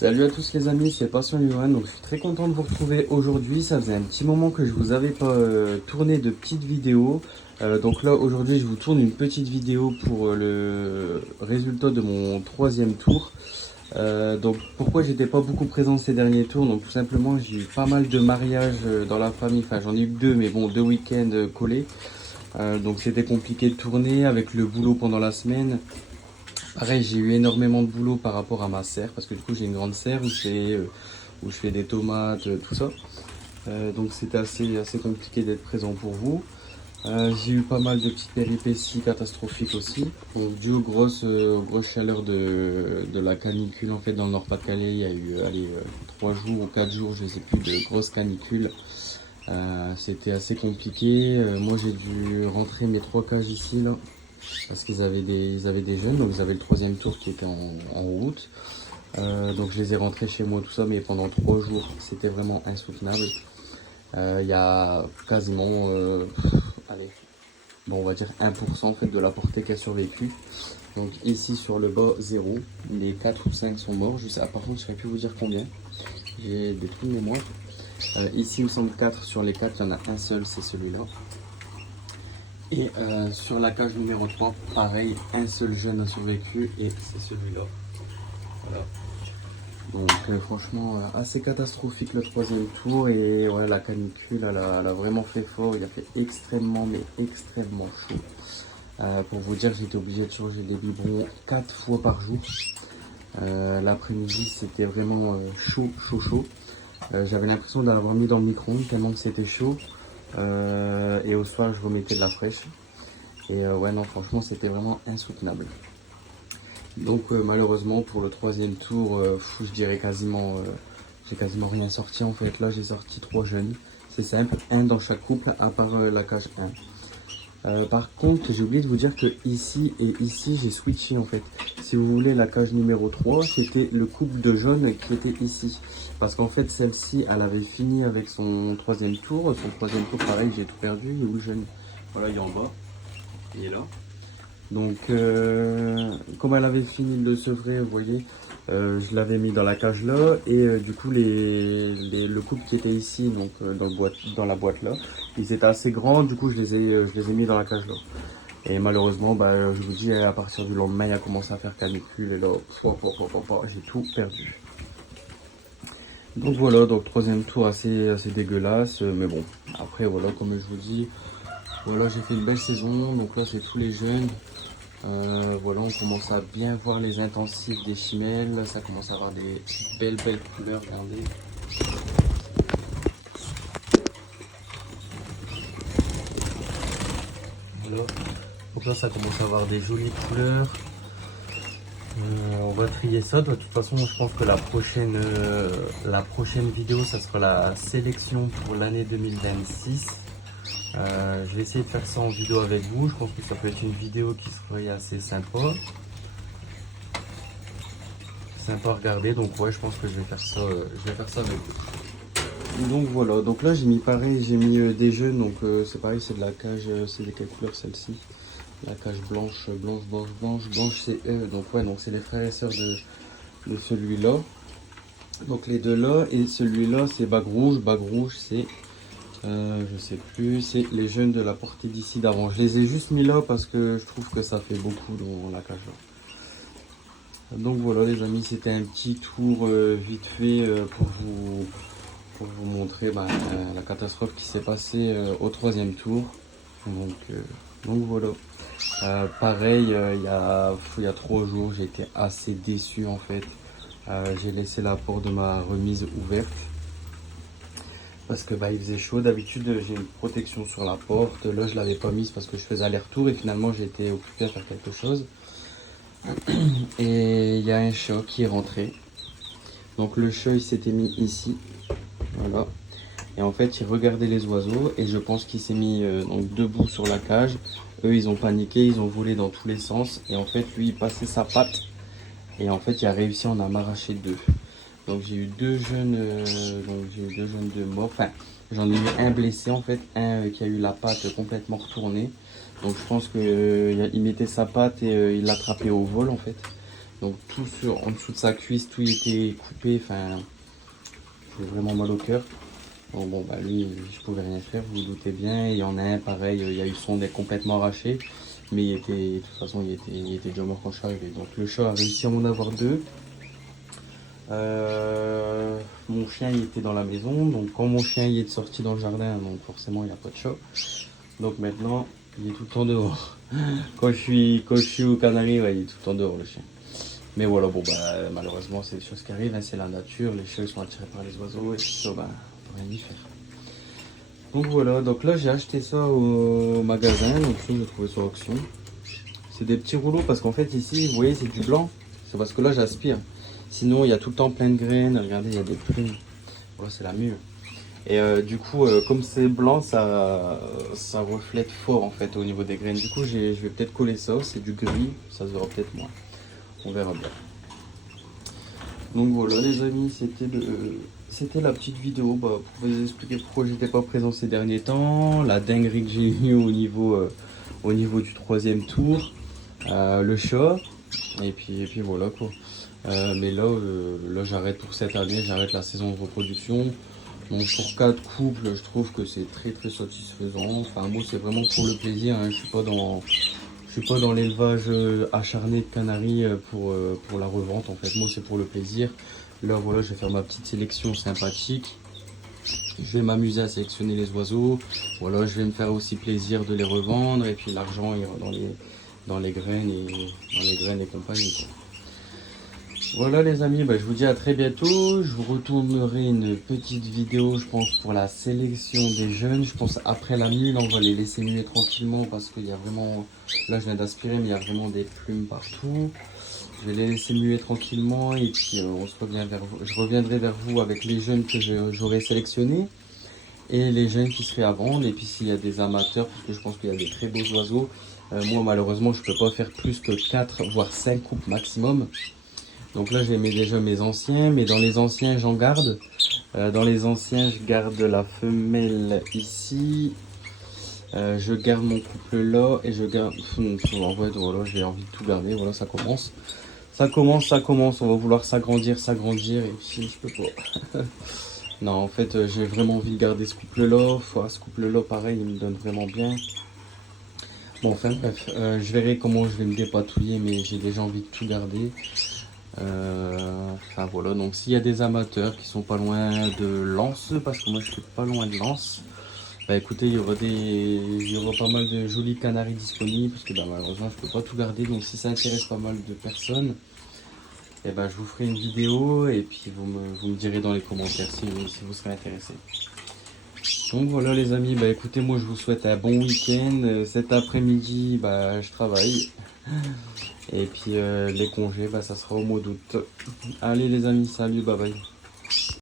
Salut à tous les amis, c'est Passion Johan. Donc je suis très content de vous retrouver aujourd'hui. Ça faisait un petit moment que je vous avais pas tourné de petites vidéos. Donc là aujourd'hui je vous tourne une petite vidéo pour le résultat de mon troisième tour. Donc pourquoi j'étais pas beaucoup présent ces derniers tours? Donc tout simplement j'ai eu pas mal de mariages dans la famille. Enfin j'en ai eu que deux, mais bon, deux week-ends collés. Donc c'était compliqué de tourner avec le boulot pendant la semaine. Pareil, j'ai eu énormément de boulot par rapport à ma serre, parce que du coup j'ai une grande serre où je fais des tomates, tout ça. Donc c'était assez compliqué d'être présent pour vous. J'ai eu pas mal de petites péripéties catastrophiques aussi. Donc dû aux grosses chaleurs de la canicule en fait dans le Nord-Pas-de-Calais, il y a eu 3 jours ou 4 jours, je sais plus, de grosses canicules. C'était assez compliqué. Moi j'ai dû rentrer mes 3 cages ici là. Parce qu'ils avaient des jeunes, donc ils avaient le troisième tour qui était en route. Donc je les ai rentrés chez moi, tout ça, mais pendant 3 jours, c'était vraiment insoutenable. Il y a quasiment, allez, bon, on va dire 1% en fait de la portée qui a survécu. Donc ici sur le bas, 0. Les 4 ou 5 sont morts. Je sais, par contre, je ne saurais plus vous dire combien. J'ai des trous de mémoire. Ici, il me semble 4. Sur les 4, il y en a un seul, c'est celui-là. Et sur la cage numéro 3, pareil, un seul jeune a survécu et c'est celui-là. Voilà. Donc franchement, assez catastrophique le troisième tour. Et ouais, la canicule, elle a vraiment fait fort. Il a fait extrêmement, mais extrêmement chaud. Pour vous dire, j'étais obligé de changer des biberons 4 fois par jour. L'après-midi, c'était vraiment chaud, chaud, chaud. J'avais l'impression d'avoir mis dans le micro-ondes tellement que c'était chaud. Et au soir, je remettais de la fraîche. Et ouais, non, franchement, c'était vraiment insoutenable. Donc, malheureusement, pour le troisième tour, je dirais quasiment, j'ai quasiment rien sorti en fait. Là, j'ai sorti 3 jeunes. C'est simple, un dans chaque couple, à part la cage 1. Par contre, j'ai oublié de vous dire que ici et ici, j'ai switché en fait. Si vous voulez, la cage numéro 3, c'était le couple de jaunes qui était ici. Parce qu'en fait, celle-ci, elle avait fini avec son troisième tour. Son troisième tour, pareil, j'ai tout perdu. Il est où le jeune? Voilà, il est en bas. Il est là. Donc, comme elle avait fini de le sevrer, vous voyez, je l'avais mis dans la cage là. Et du coup, le couple qui était ici, donc dans la boîte là, ils étaient assez grands. Du coup, je les ai mis dans la cage là. Et malheureusement, je vous dis, à partir du lendemain, il a commencé à faire canicule. Et là, j'ai tout perdu. Donc voilà, donc troisième tour assez dégueulasse. Mais bon, après, voilà, comme je vous dis, voilà, j'ai fait une belle saison. Donc là, c'est tous les jeunes. Voilà, on commence à bien voir les intensifs des chimelles. Ça commence à avoir des belles couleurs, regardez. Voilà. Donc là, ça commence à avoir des jolies couleurs. On va trier ça. De toute façon, je pense que la prochaine vidéo, ça sera la sélection pour l'année 2026. Je vais essayer de faire ça en vidéo avec vous. Je pense que ça peut être une vidéo qui serait assez sympa. Sympa à regarder. Donc ouais, je pense que je vais faire ça avec vous. Donc voilà. Donc là, j'ai mis pareil, j'ai mis des jeunes. Donc c'est pareil, c'est de la cage. C'est de quelle couleur celle-ci? La cage blanche, c'est eux. Donc ouais, donc c'est les frères et sœurs de celui-là. Donc les deux là et celui-là, c'est bague rouge. Bague rouge, c'est je sais plus, c'est les jeunes de la portée d'ici d'avant. Je les ai juste mis là parce que je trouve que ça fait beaucoup dans la cage là. Donc voilà les amis, c'était un petit tour vite fait pour vous montrer la catastrophe qui s'est passée au troisième tour. Donc voilà. Pareil, il y a 3 jours, j'ai été assez déçu en fait. J'ai laissé la porte de ma remise ouverte. Parce que il faisait chaud. D'habitude, j'ai une protection sur la porte. Là, je l'avais pas mise parce que je faisais aller-retour et finalement, j'ai été occupé à faire quelque chose. Et il y a un chat qui est rentré. Donc le chat, il s'était mis ici. Voilà. Et en fait, il regardait les oiseaux et je pense qu'il s'est mis donc debout sur la cage. Eux, ils ont paniqué, ils ont volé dans tous les sens. Et en fait, lui, il passait sa patte. Et en fait, il a réussi à en m'arracher 2. Donc j'ai eu 2 jeunes, de morts. Enfin, j'en ai eu un blessé en fait, un qui a eu la patte complètement retournée. Donc je pense qu'il mettait sa patte et il l'attrapait au vol en fait. Donc tout en dessous de sa cuisse, tout était coupé, enfin, j'ai vraiment mal au cœur. Bon, bah lui, je pouvais rien faire, vous vous doutez bien. Il y en a un, pareil, il y a eu son nez complètement arraché. Mais de toute façon, il était déjà mort quand je suis arrivé. Donc le chat a réussi à en avoir deux. Mon chien il était dans la maison, donc quand mon chien il est sorti dans le jardin, donc forcément il n'y a pas de chat. Donc maintenant il est tout le temps dehors. Quand je suis aux Canaries, ouais, il est tout le temps dehors le chien. Mais voilà, bon bah malheureusement c'est des choses qui arrivent, hein, c'est la nature, les chats ils sont attirés par les oiseaux et tout ça, bah on peut rien y faire. Donc voilà, donc là j'ai acheté ça au magasin, donc ça j'ai trouvé sur auction. C'est des petits rouleaux parce qu'en fait ici, vous voyez c'est du blanc, c'est parce que là j'aspire. Sinon il y a tout le temps plein de graines, regardez il y a des plumes, voilà c'est la mue. Et du coup comme c'est blanc ça reflète fort en fait au niveau des graines. Du coup je vais peut-être coller ça, c'est du gris, ça se verra peut-être moins, on verra bien. Donc voilà les amis, c'était la petite vidéo pour vous expliquer pourquoi j'étais pas présent ces derniers temps, la dinguerie que j'ai eue au niveau du troisième tour, le chat, et puis voilà quoi. Mais là j'arrête pour cette année, j'arrête la saison de reproduction. Donc pour 4 couples, je trouve que c'est très très satisfaisant. Enfin moi c'est vraiment pour le plaisir, hein. Je suis pas dans l'élevage acharné de canaries pour la revente en fait. Moi c'est pour le plaisir. Là voilà, je vais faire ma petite sélection sympathique. Je vais m'amuser à sélectionner les oiseaux. Voilà, je vais me faire aussi plaisir de les revendre et puis l'argent ira dans les graines et compagnie quoi. Voilà les amis, bah, je vous dis à très bientôt. Je vous retournerai une petite vidéo, je pense, pour la sélection des jeunes. Je pense après la mule, on va les laisser muer tranquillement parce qu'il y a vraiment... Là, je viens d'aspirer, mais il y a vraiment des plumes partout. Je vais les laisser muer tranquillement et puis je reviendrai vers vous avec les jeunes que j'aurai sélectionnés et les jeunes qui seraient à vendre. Et puis s'il y a des amateurs, parce que je pense qu'il y a des très beaux oiseaux. Moi, malheureusement, je peux pas faire plus que 4 voire 5 coupes maximum. Donc là, j'ai déjà mes anciens, mais dans les anciens, j'en garde. Dans les anciens, je garde la femelle ici. Je garde mon couple là et je garde... En fait, voilà, j'ai envie de tout garder. Voilà, ça commence. Ça commence. On va vouloir s'agrandir et puis je peux pas. Non, en fait, j'ai vraiment envie de garder ce couple-là. Ce couple-là, pareil, il me donne vraiment bien. Bon, enfin bref, je verrai comment je vais me dépatouiller, mais j'ai déjà envie de tout garder. Enfin voilà, donc s'il y a des amateurs qui sont pas loin de Lens, parce que moi je suis pas loin de Lens, bah écoutez, il y aura pas mal de jolis canaris disponibles, parce que bah, malheureusement je peux pas tout garder, donc si ça intéresse pas mal de personnes, et ben je vous ferai une vidéo et puis vous me direz dans les commentaires si vous serez intéressé. Donc voilà les amis, bah écoutez, moi je vous souhaite un bon week-end. Cet après-midi, bah je travaille. Et puis les congés, bah ça sera au mois d'août. Allez les amis, salut, bye bye.